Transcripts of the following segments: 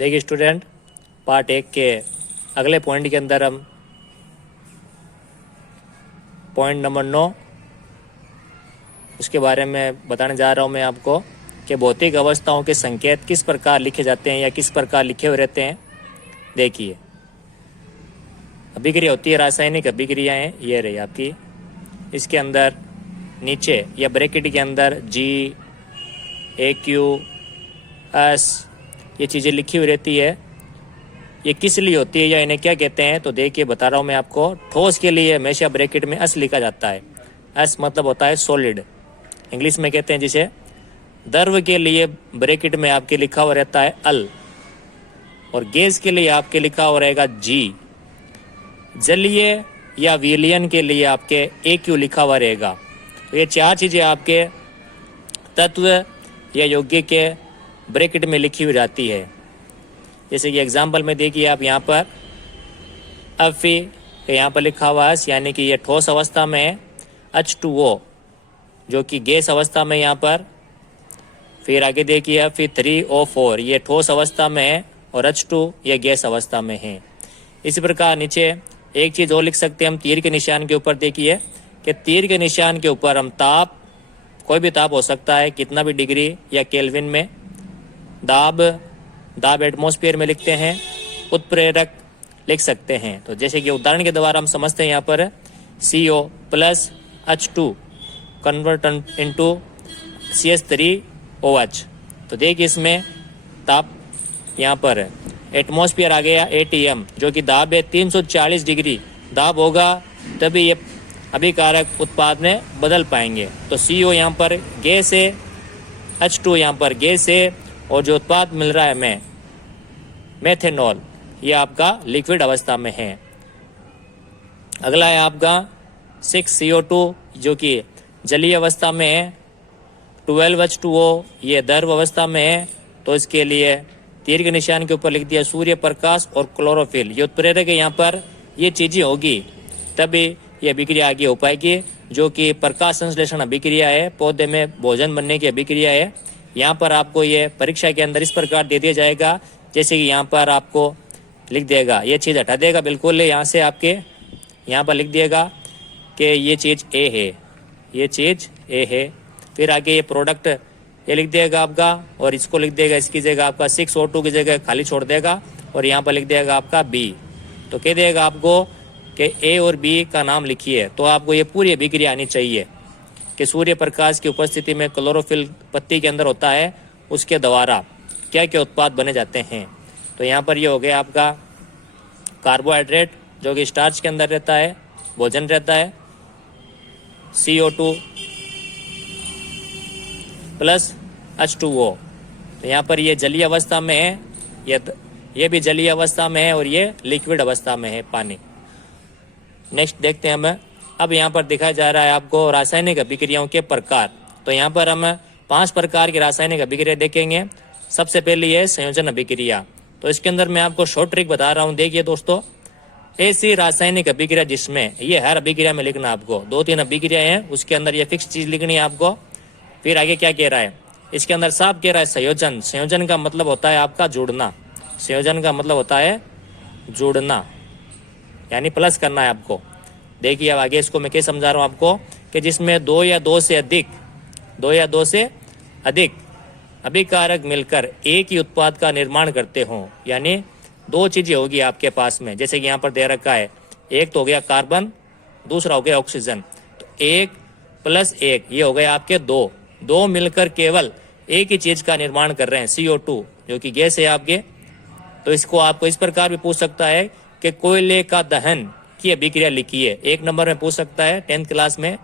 देखिए student, part 1 के अगले पॉइंट के अंदर हम पॉइंट नंबर 9 उसके बारे में बताने जा रहा हूँ मैं आपको कि भौतिक अवस्थाओं के संकेत किस प्रकार लिखे जाते हैं या किस प्रकार लिखे हुए रहते हैं। देखिए, अभिक्रिया होती है, रासायनिक अभिक्रियाएं ये रही आपकी। इसके अंदर नीचे या ब्रैकेट के अंदर G, AQ, S ये चीज़ें लिखी हुई रहती है। ये किस लिए होती है या इन्हें क्या कहते हैं, तो देखिए बता रहा हूँ मैं आपको। ठोस के लिए हमेशा ब्रैकेट में S लिखा जाता है। S मतलब होता है सॉलिड, इंग्लिश में कहते हैं जिसे। द्रव के लिए ब्रैकेट में आपके लिखा हुआ रहता है अल, और गैस के लिए आपके लिखा हुआ रहेगा G। जलीय या विलयन के लिए आपके AQ लिखा हुआ रहेगा। तो ये चार चीज़ें आपके तत्व या यौगिक के ब्रैकेट में लिखी हुई जाती है। जैसे कि एग्जाम्पल में देखिए आप यहाँ पर Fe यहाँ पर लिखा हुआ है, यानी कि ये ठोस अवस्था में है। H2O जो कि गैस अवस्था में यहाँ पर। फिर आगे देखिए Fe3O4 ये ठोस अवस्था में है, और H2 ये गैस अवस्था में है। इसी प्रकार नीचे एक चीज़ और लिख सकते हैं हम तीर के निशान के ऊपर। देखिए कि तीर के निशान के ऊपर हम ताप, कोई भी ताप हो सकता है, कितना भी डिग्री या केल्विन में, दाब एटमॉस्फेयर में लिखते हैं, उत्प्रेरक लिख सकते हैं। तो जैसे कि उदाहरण के द्वारा हम समझते हैं यहाँ पर CO plus H2 convert into CH3OH। तो देखिए इसमें ताप यहाँ पर एटमॉस्फेयर आ गया ATM, जो कि दाब है 340 डिग्री दाब होगा तभी ये अभिकारक उत्पाद में बदल पाएंगे। तो CO यहाँ पर गैस है, H2 यहाँ पर गैस है, और जो उत्पाद मिल रहा है मेथेनॉल, ये आपका लिक्विड अवस्था में है। अगला है आपका 6CO2 जो कि जलीय अवस्था में है। 12H2O ये द्रव अवस्था में है। तो इसके लिए तीर के निशान के ऊपर लिख दिया सूर्य प्रकाश और क्लोरोफिल, ये उत्प्रेरक है। यहाँ पर ये चीज़ें होगी तभी ये अभिक्रिया आगे हो पाएगी, जो कि प्रकाश संश्लेषण अभिक्रिया है, पौधे में भोजन बनने की अभिक्रिया है। यहाँ पर आपको ये परीक्षा के अंदर इस प्रकार दे दिया जाएगा, जैसे कि यहाँ पर आपको लिख देगा, ये चीज़ हटा देगा बिल्कुल, यहाँ से आपके यहाँ पर लिख देगा कि ये चीज़ A है, ये चीज़ A है। फिर आगे ये प्रोडक्ट ये लिख देगा आपका, और इसको लिख देगा, इसकी जगह आपका 6O2 की जगह खाली छोड़ देगा, और यहाँ पर लिख देगा आपका B। तो कह देगा आपको कि A और B का नाम लिखिए। तो आपको ये पूरी अभिक्रिया आनी चाहिए कि सूर्य प्रकाश की उपस्थिति में क्लोरोफिल पत्ती के अंदर होता है, उसके द्वारा क्या क्या उत्पाद बने जाते हैं। तो यहाँ पर ये हो गया आपका कार्बोहाइड्रेट जो कि स्टार्च के अंदर रहता है, भोजन रहता है, CO2 प्लस H2O। तो यहाँ पर ये जलीय अवस्था में है, ये भी जलीय अवस्था में है, और ये लिक्विड अवस्था में है, पानी। नेक्स्ट देखते हैं हम। अब यहाँ पर दिखाया जा रहा है आपको रासायनिक अभिक्रियाओं के प्रकार। तो यहाँ पर हम 5 प्रकार की रासायनिक अभिक्रिया देखेंगे। सबसे पहली है संयोजन अभिक्रिया। तो इसके अंदर मैं आपको शॉर्ट ट्रिक बता रहा हूँ। देखिए दोस्तों, ऐसी रासायनिक अभिक्रिया जिसमें ये हर अभिक्रिया में लिखना आपको 2-3 अभिक्रिया है, उसके अंदर ये फिक्स चीज लिखनी है आपको। फिर आगे क्या कह रहा है, इसके अंदर साफ कह रहा है संयोजन। संयोजन का मतलब होता है आपका जुड़ना। संयोजन का मतलब होता है जुड़ना, यानी प्लस करना है आपको। देखिए अब आगे इसको मैं क्या समझा रहा हूँ आपको, कि जिसमें 2 या 2 से अधिक अभिकारक मिलकर एक ही उत्पाद का निर्माण करते हों, यानी 2 चीजें होगी आपके पास में। जैसे कि यहाँ पर दे रखा है, एक तो हो गया कार्बन, दूसरा हो गया ऑक्सीजन। तो 1 + 1 ये हो गए आपके 2 मिलकर केवल एक ही चीज का निर्माण कर रहे हैं, CO2 जो कि गैस है आपके। तो इसको आपको इस प्रकार भी पूछ सकता है कि कोयले का दहन की अभिक्रिया लिखिए, 1 नंबर में पूछ सकता है 10th क्लास में।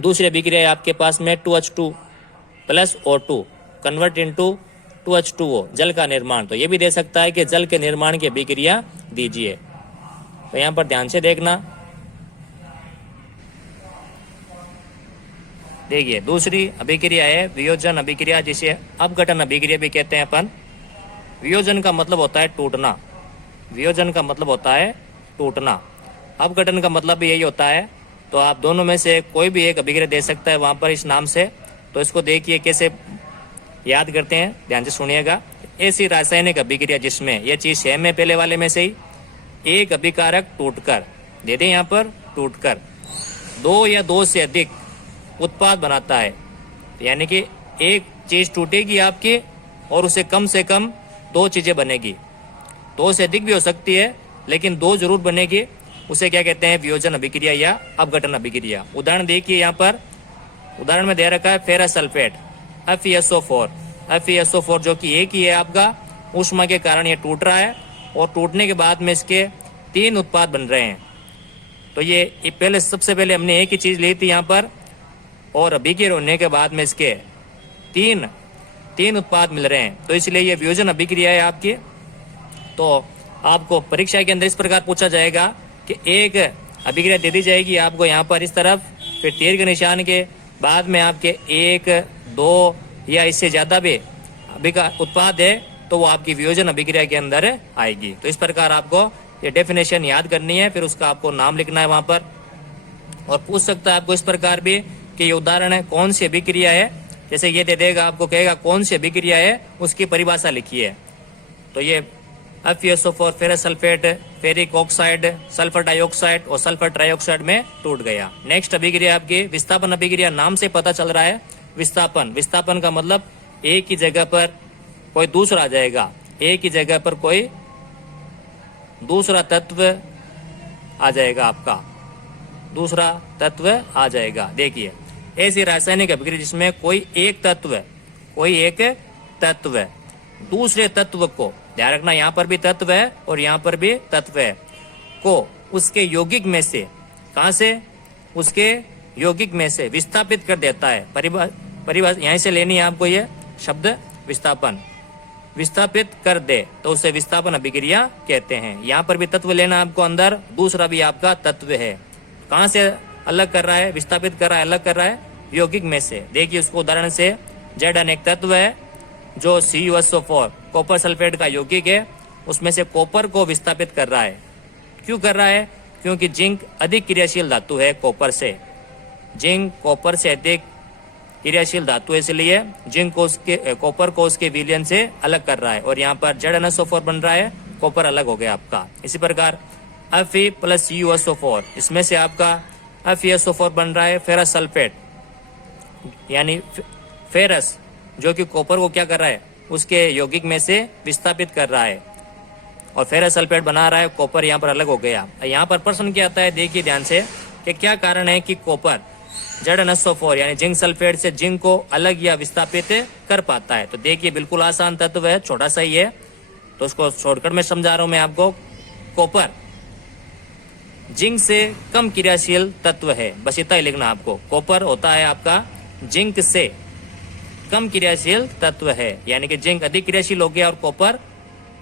दूसरी अभिक्रिया है आपके पास में 2H2 + O2 convert into 2H2O, जल का निर्माण। तो ये भी दे सकता है कि जल के निर्माण की अभिक्रिया दीजिए। तो यहाँ पर ध्यान से देखना। देखिए दूसरी अभिक्रिया है वियोजन अभिक्रिया, जिसे अपघटन अभिक्रिया भी कहते हैं अपन। वियोजन का मतलब होता है टूटना, वियोजन का मतलब होता है टूटना। अपघटन का मतलब भी यही होता है। तो आप दोनों में से कोई भी एक अभिक्रिया दे सकता है वहाँ पर इस नाम से। तो इसको देखिए कैसे याद करते हैं, ध्यान से सुनिएगा। ऐसी रासायनिक अभिक्रिया जिसमें यह चीज सेम है पहले वाले में से ही, एक अभिकारक टूटकर, दे दें यहाँ पर टूटकर, दो या दो से अधिक उत्पाद बनाता है। यानी कि एक चीज टूटेगी आपकी और उसे कम से कम दो चीजें बनेगी, दो से अधिक भी हो सकती है लेकिन दो जरूर बनेगी। उसे क्या कहते हैं? वियोजन अभिक्रिया या अपघटन अभिक्रिया। उदाहरण देखिए, यहाँ पर उदाहरण में दे रखा है फेरस सल्फेट FeSO4, FeSO4 जो कि एक ही है आपका, ऊष्मा के कारण ये टूट रहा है और टूटने के बाद में इसके 3 उत्पाद बन रहे हैं। तो ये पहले सबसे पहले हमने एक ही चीज ली थी यहाँ पर, और अभिक्रिया होने के बाद में इसके तीन उत्पाद मिल रहे हैं, तो इसलिए ये वियोजन अभिक्रिया है आपकी। तो आपको परीक्षा के अंदर इस प्रकार पूछा जाएगा कि एक अभिक्रिया दे दी जाएगी आपको यहाँ पर इस तरफ, फिर तीर के निशान के बाद में आपके 1, 2 या इससे ज्यादा भी उत्पाद है तो वो आपकी वियोजन अभिक्रिया के अंदर आएगी। तो इस प्रकार आपको ये डेफिनेशन याद करनी है, फिर उसका आपको नाम लिखना है वहां पर। और पूछ सकता है आपको इस प्रकार भी कि ये उदाहरण है कौन सी अभिक्रिया है, जैसे ये दे देगा आपको, कहेगा कौन सी अभिक्रिया है, उसकी परिभाषा लिखिए। तो ये FeSO4 ferrous sulphate, ferric oxide, sulphur dioxide और सल्फर ट्राइऑक्साइड में टूट गया। नेक्स्ट अभिक्रिया आपकी विस्थापन अभिक्रिया, नाम से पता चल रहा है विस्थापन का मतलब एक ही जगह पर कोई दूसरा आ जाएगा, एक ही जगह पर कोई दूसरा तत्व आ जाएगा, आपका दूसरा तत्व आ जाएगा। देखिए, ऐसी रासायनिक अभिक्रिया जिसमें कोई एक तत्व दूसरे तत्व को, ध्यान रखना यहाँ पर भी तत्व है और यहाँ पर भी तत्व है, को उसके यौगिक में से, कहां से? उसके यौगिक में से विस्थापित कर देता है। परिभाषा यहीं से लेनी है आपको, ये शब्द विस्थापित कर दे तो उसे विस्थापन अभिक्रिया कहते हैं। यहाँ पर भी तत्व लेना आपको अंदर, दूसरा भी आपका तत्व है। कहां से अलग कर रहा है? विस्थापित कर रहा है, अलग कर रहा है यौगिक में से। देखिए उसको उदाहरण से, Zn एक तत्व है जो CuSO4 कॉपर सल्फेट का यौगिक है, उसमें से कॉपर को विस्थापित कर रहा है। क्यों कर रहा है? क्योंकि जिंक अधिक क्रियाशील धातु है कॉपर से, जिंक कॉपर से अधिक क्रियाशील धातु है, इसलिए जिंक को कॉपर को उसके विलयन से अलग कर रहा है। और यहाँ पर ZnSO4 बन रहा है, कॉपर अलग हो गया आपका। इसी प्रकार Fe प्लस CuSO4, इसमें से आपका FeSO4 बन रहा है फेरस सल्फेट, यानी फेरस जो कि कॉपर को क्या कर रहा है? उसके यौगिक में से विस्थापित कर रहा है और फेरस सल्फेट बना रहा है, कॉपर यहाँ पर अलग हो गया। यहाँ पर प्रश्न क्या आता है, देखिए ध्यान से, कि क्या कारण है कि कॉपर ZnSO4 यानी जिंक सल्फेट से जिंक को अलग या विस्थापित कर पाता है। तो देखिए बिल्कुल आसान तत्व है, छोटा सा ही है, तो उसको शॉर्टकट में समझा रहा हूं मैं आपको। कॉपर जिंक से कम क्रियाशील तत्व है, बस इतना ही लिखना आपको। कॉपर होता है आपका जिंक से कम क्रियाशील तत्व है, यानी कि जिंक अधिक क्रियाशील हो गया और कॉपर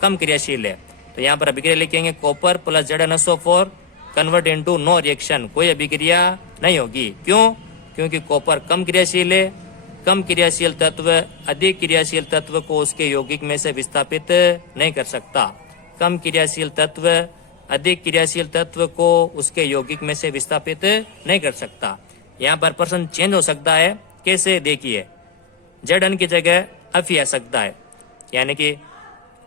कम क्रियाशील है। तो यहाँ पर अभिक्रिया लिखेंगे copper plus ZnSO4 convert into no reaction, कोई अभिक्रिया नहीं होगी। क्यों? क्योंकि कॉपर कम क्रियाशील है, कम क्रियाशील तत्व अधिक क्रियाशील तत्व को उसके यौगिक में से विस्थापित नहीं कर सकता। कम क्रियाशील तत्व अधिक क्रियाशील तत्व को उसके यौगिक में से विस्थापित नहीं कर सकता। यहाँ पर प्रश्न चेंज हो सकता है, कैसे? देखिए, Zn की जगह Fe आ सकता है, यानी कि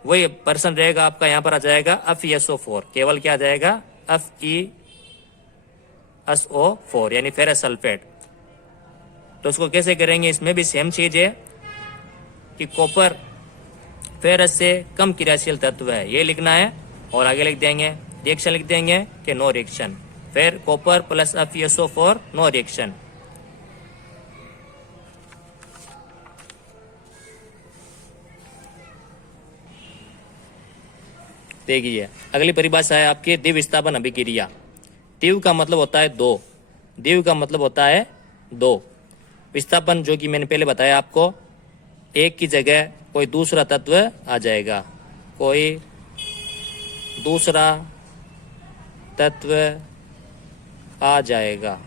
वही पर्सन रहेगा आपका, यहाँ पर आ जाएगा FeSO4, केवल क्या आ जाएगा? FeSO4 यानी फेरस सल्फेट। तो उसको कैसे करेंगे? इसमें भी सेम चीज है कि कॉपर फेरस से कम क्रियाशील तत्व है, ये लिखना है और आगे लिख देंगे, रिएक्शन लिख देंगे कि नो रिएक्शन, फिर copper plus FeSO4 no reaction. देखिए अगली परिभाषा है आपकी द्विविस्थापन अभिक्रिया। द्विव का मतलब होता है दो, द्विव का मतलब होता है दो। विस्थापन जो कि मैंने पहले बताया आपको, एक की जगह कोई दूसरा तत्व आ जाएगा, कोई दूसरा तत्व आ जाएगा,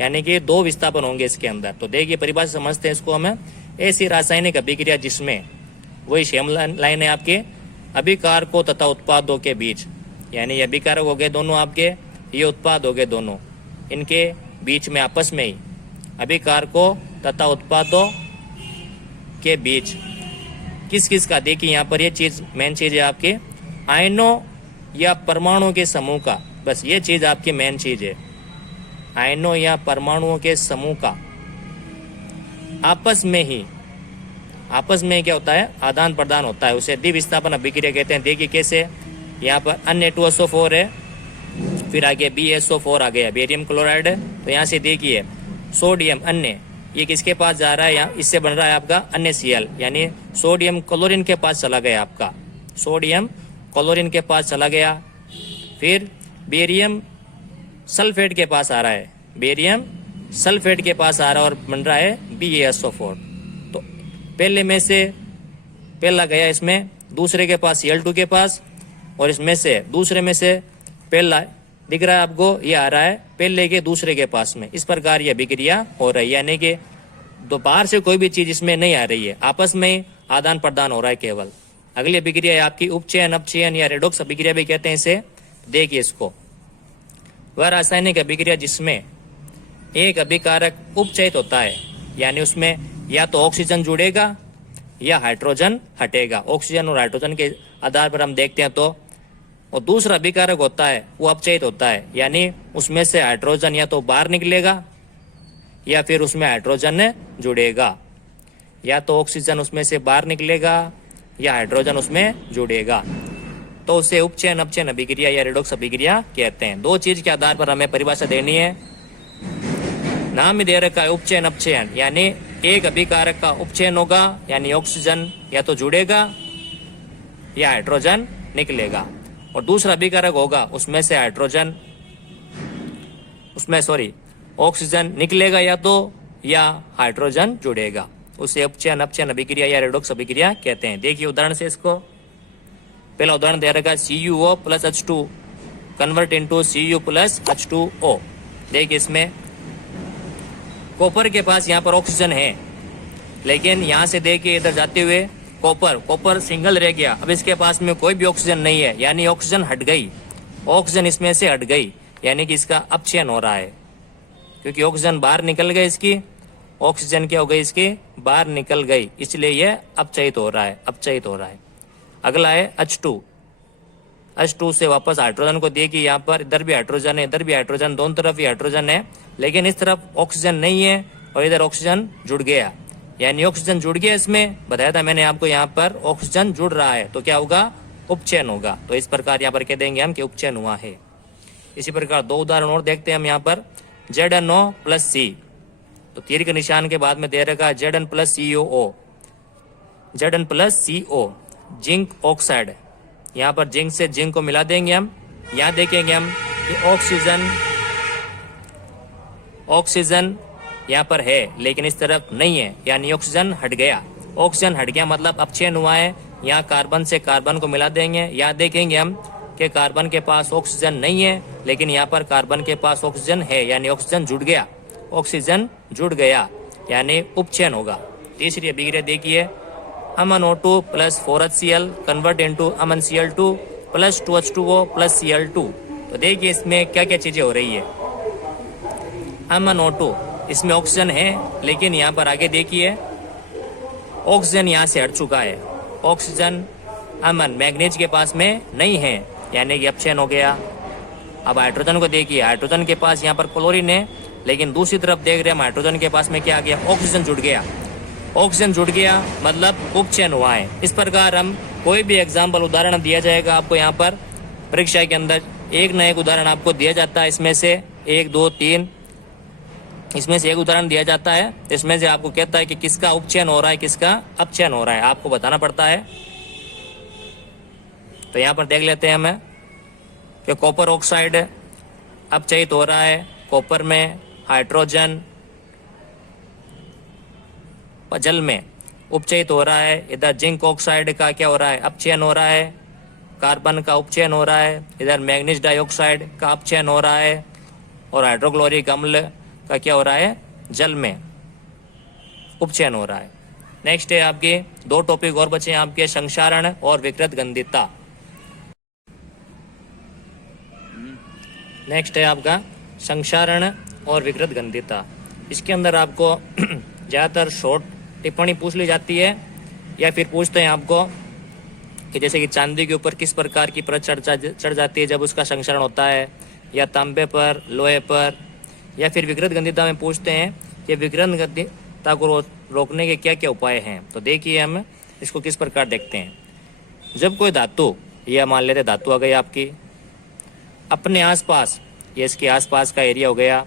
यानी कि दो विस्थापन होंगे इसके अंदर। तो देखिए परिभाषा समझते हैं इसको हमें। ऐसी रासायनिक अभिक्रिया जिसमें, वही सेम लाइन है आपके, अभिकारकों तथा उत्पादों के बीच, यानी ये अभिकारक हो गए दोनों आपके, ये उत्पाद हो गए दोनों, इनके बीच में आपस में ही अभिकारकों तथा उत्पादों के बीच किस किस का, देखिए यहाँ पर ये चीज मेन चीज है आपके आयनों या परमाणुओं के समूह का, बस ये चीज आपकी मेन चीज है। आयनों या परमाणुओं के समूह का आपस में क्या होता है, आदान प्रदान होता है, उसे द्विविस्थापन अभिक्रिया कहते हैं। देखिए कैसे, यहाँ पर N2SO4 है, फिर आगे BSO4 आ गया, बेरियम क्लोराइड है। तो यहाँ से देखिए सोडियम अन्य, ये किसके पास जा रहा है, यहाँ इससे बन रहा है आपका NaCl, यानी सोडियम क्लोरीन के पास चला गया आपका, सोडियम क्लोरीन के पास चला गया। फिर बेरियम सल्फेट के पास आ रहा है, बेरियम सल्फेट के पास आ रहा है और बन रहा है BaSO4। तो पहले में से पहला गया इसमें, दूसरे के पास Cl2 के पास, और इसमें से दूसरे में से पहला दिख रहा है आपको, ये आ रहा है पहले के दूसरे के पास में। इस प्रकार यह अभिक्रिया हो रही है, यानी कि तो बाहर से कोई भी चीज इसमें नहीं आ रही है, आपस में ही आदान प्रदान हो रहा है केवल। अगली अभिक्रिया है आपकी उपचयन अपचयन या रेडॉक्स अभिक्रिया भी कहते हैं इसे। देखिए इसको, वह रासायनिक अभिक्रिया जिसमें एक अभिकारक उपचयित होता है, यानी उसमें या तो ऑक्सीजन जुड़ेगा या हाइड्रोजन हटेगा। ऑक्सीजन और हाइड्रोजन के आधार पर हम देखते हैं तो, और दूसरा अभिकारक होता है वो अपचयित होता है, यानी उसमें से हाइड्रोजन या तो बाहर निकलेगा या फिर उसमें हाइड्रोजन जुड़ेगा, या तो ऑक्सीजन उसमें से बाहर निकलेगा या हाइड्रोजन उसमें जुड़ेगा। तो उसे उपचयन अपचयन अभिक्रिया या रेडॉक्स अभिक्रिया कहते हैं। दो चीज के आधार पर हमें परिभाषा देनी है। नाम ही दे रखा है उपचयन अपचयन, यानी एक अभिकारक का उपचयन होगा, यानी ऑक्सीजन या तो जुड़ेगा या हाइड्रोजन निकलेगा, और दूसरा अभिकारक होगा उसमें से हाइड्रोजन ऑक्सीजन निकलेगा या तो या हाइड्रोजन जुड़ेगा। उसे उपचयन अपचयन अभिक्रिया या रेडॉक्स अभिक्रिया कहते हैं। देखिए उदाहरण से इसको, पहला उदाहरण दे रखा है CuO plus H2 convert into Cu plus H2O। देखिए इसमें कॉपर के पास यहाँ पर ऑक्सीजन है, लेकिन यहाँ से देखिए इधर जाते हुए कॉपर सिंगल रह गया। अब इसके पास में कोई भी ऑक्सीजन नहीं है, यानी ऑक्सीजन हट गई, ऑक्सीजन इसमें से हट गई, यानी कि इसका अपचयन हो रहा है, क्योंकि ऑक्सीजन बाहर निकल गई, इसकी ऑक्सीजन क्या हो गई, इसकी बाहर निकल गई, इसलिए यह अपचयित हो रहा है। अगला है H2 से वापस हाइड्रोजन को देखिए, यहाँ पर इधर भी हाइड्रोजन है, इधर भी हाइड्रोजन, दोनों तरफ ही हाइड्रोजन है, लेकिन इस तरफ ऑक्सीजन नहीं है और इधर ऑक्सीजन जुड़ गया, यानी ऑक्सीजन जुड़ गया। इसमें बताया था मैंने आपको, यहाँ पर ऑक्सीजन जुड़ रहा है, तो क्या होगा, उपचयन होगा। तो इस प्रकार यहाँ पर कह देंगे हम कि उपचयन हुआ है। इसी प्रकार दो उदाहरण और देखते हैं हम यहाँ पर। ZnO प्लस C, तो तीर के निशान के बाद में दे रखा है Zn plus CO, zinc oxide. यहाँ पर जिंक से जिंक को मिला देंगे हम। यहाँ देखेंगे हम कि ऑक्सीजन यहाँ पर है लेकिन इस तरफ नहीं है, यानी ऑक्सीजन हट गया। ऑक्सीजन हट गया मतलब अपचयन हुआ है। यहाँ कार्बन से कार्बन को मिला देंगे। यहाँ देखेंगे हम कि कार्बन के पास ऑक्सीजन नहीं है, लेकिन यहाँ पर कार्बन के पास ऑक्सीजन है, यानी ऑक्सीजन जुड़ गया। ऑक्सीजन जुड़ गया यानी उपचयन होगा। तीसरी अभिक्रिया देखिए, अमन O2 plus 4HCl convert into अमन Cl2 plus 2H2O plus Cl2। तो देखिए इसमें क्या क्या चीजें हो रही है। अमन O2, इसमें ऑक्सीजन है, लेकिन यहाँ पर आगे देखिए ऑक्सीजन यहाँ से हट चुका है। ऑक्सीजन अमन मैग्नीज के पास में नहीं है, यानी कि अपचयन हो गया। अब हाइड्रोजन को देखिए, हाइड्रोजन के पास यहाँ पर क्लोरीन है, लेकिन दूसरी तरफ देख रहे हैं हम हाइड्रोजन के पास में क्या आ गया, ऑक्सीजन जुड़ गया। ऑक्सीजन जुड़ गया मतलब उपचयन हुआ है। इस प्रकार हम कोई भी एग्जाम्पल उदाहरण दिया जाएगा आपको, यहाँ पर परीक्षा के अंदर एक न एक उदाहरण आपको दिया जाता है। इसमें से 1 2 3 इसमें से एक उदाहरण दिया जाता है, इसमें से आपको कहता है कि किसका उपचयन हो रहा है, किसका अपचयन हो रहा है, आपको बताना पड़ता है। तो यहाँ पर देख लेते हैं हमें कि कॉपर ऑक्साइड अपचयित हो रहा है। कॉपर में हाइड्रोजन जल में उपचयित हो रहा है। इधर जिंक ऑक्साइड का क्या हो रहा है, अपचयन हो रहा है। कार्बन का उपचयन हो रहा है। इधर मैग्नीज डाइऑक्साइड का अपचयन हो रहा है। और हाइड्रोक्लोरिक अम्ल का क्या हो रहा है, जल में उपचयन हो रहा है। नेक्स्ट है आपके 2 टॉपिक और बचे हैं आपके, संक्षारण और विकृत गंधिता। नेक्स्ट है आपका संक्षारण और विकृत गंधिता। इसके अंदर आपको ज़्यादातर शॉर्ट टिप्पणी पूछ ली जाती है, या फिर पूछते हैं आपको कि जैसे कि चांदी के ऊपर किस प्रकार की परत चढ़ जाती है जब उसका संक्षारण होता है, या तांबे पर, लोहे पर, या फिर विकृत गंधिता में पूछते हैं कि विकृत गंधिता को रोकने के क्या क्या उपाय हैं। तो देखिए हम इसको किस प्रकार देखते हैं। जब कोई धातु, यह मान लेते धातु आ गई आपकी, अपने आसपास, ये इसके आसपास का एरिया हो गया,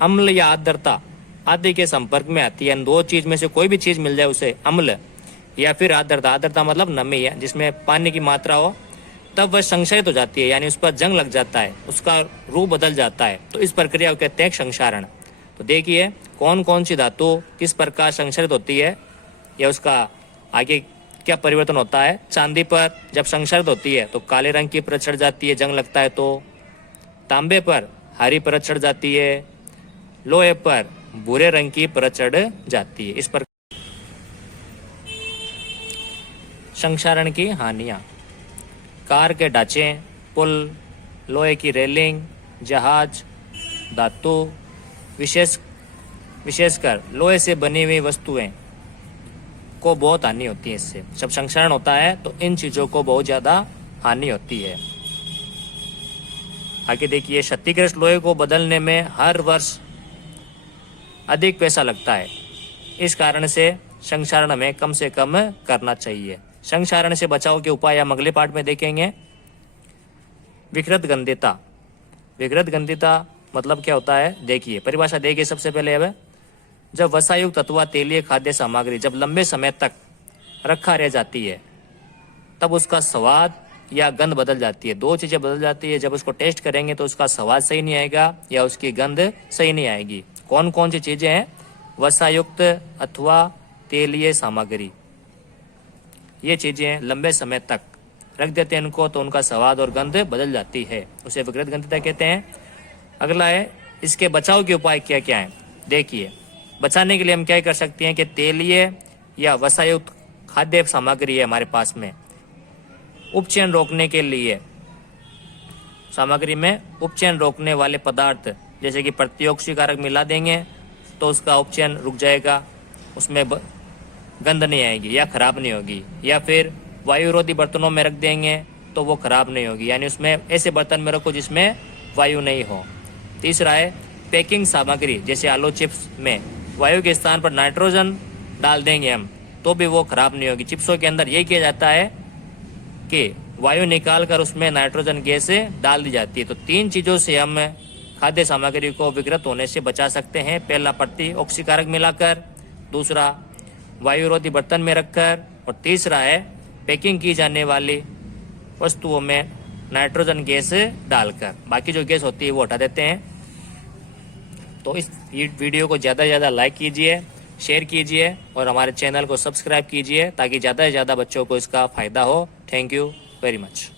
अम्ल या आर्द्रता आदि के संपर्क में आती है, दो चीज में से कोई भी चीज मिल जाए उसे, अम्ल या फिर आर्द्रता, आर्द्रता मतलब नमी है जिसमें पानी की मात्रा हो, तब वह संक्षारित हो जाती है, यानी उस पर जंग लग जाता है, उसका रूप बदल जाता है। तो इस प्रक्रिया को कहते हैं संक्षारण। तो देखिए कौन कौन सी धातु किस प्रकार संक्षारित होती है या उसका आगे क्या परिवर्तन होता है। चांदी पर जब संक्षारित होती है तो काले रंग की परत चढ़ जाती है, जंग लगता है तो। तांबे पर हरी परत चढ़ जाती है, लोहे पर भूरे रंग की परत चढ़ जाती है। इस पर संक्षारण की हानियां, कार के ढांचे, पुल, लोहे की रेलिंग, जहाज, धातु, विशेषकर लोहे से बनी हुई वस्तुएं को बहुत हानि होती है। इससे जब संक्षारण होता है तो इन चीजों को बहुत ज्यादा हानि होती है। आगे देखिए, क्षतिग्रस्त लोहे को बदलने में हर वर्ष अधिक पैसा लगता है, इस कारण से संक्षारण हमें कम से कम करना चाहिए। संक्षारण से बचाव के उपाय हम अगले पार्ट में देखेंगे। विकृत गंधिता, विकृत गंधिता मतलब क्या होता है, देखिए परिभाषा देखिए सबसे पहले। अब जब वसायुक्त अथवा तेलीय खाद्य सामग्री जब लंबे समय तक रखा रह जाती है तब उसका स्वाद या गंध बदल जाती है। दो चीजें बदल जाती है, जब उसको टेस्ट करेंगे तो उसका स्वाद सही नहीं आएगा या उसकी गंध सही नहीं आएगी। कौन कौन सी चीजें हैं, वसायुक्त अथवा तेलीय सामग्री, ये चीजें लंबे समय तक रख देते हैं इनको तो उनका स्वाद और गंध बदल जाती है, उसे विकृत गंधिता कहते हैं। अगला है इसके बचाव के उपाय क्या क्या हैं। देखिए बचाने के लिए हम क्या कर सकते हैं कि तेलीय या वसायुक्त खाद्य सामग्री है हमारे पास में, उपचयन रोकने के लिए सामग्री में उपचयन रोकने वाले पदार्थ जैसे कि प्रतिओक्सीकारक मिला देंगे तो उसका उपचयन रुक जाएगा, उसमें गंध नहीं आएगी या खराब नहीं होगी। या फिर वायुरोधी बर्तनों में रख देंगे तो वो खराब नहीं होगी, यानी उसमें ऐसे बर्तन में रखो जिसमें वायु नहीं हो। तीसरा है पैकिंग सामग्री, जैसे आलू चिप्स में वायु के स्थान पर नाइट्रोजन डाल देंगे हम तो भी वो खराब नहीं होगी। चिप्सों के अंदर यही किया जाता है कि वायु निकाल कर उसमें नाइट्रोजन गैस डाल दी जाती है। तो तीन चीजों से हम खाद्य सामग्री को विकृत होने से बचा सकते हैं। पहला प्रतिओक्सीकारक मिलाकर, दूसरा वायुरोधी बर्तन में रखकर, और तीसरा है पैकिंग की जाने वाली वस्तुओं में नाइट्रोजन गैस डालकर। बाकी जो गैस होती है वो हटा देते हैं। तो इस वीडियो को ज़्यादा से ज़्यादा लाइक कीजिए, शेयर कीजिए और हमारे चैनल को सब्सक्राइब कीजिए ताकि ज़्यादा से ज़्यादा बच्चों को इसका फ़ायदा हो। Thank you very much.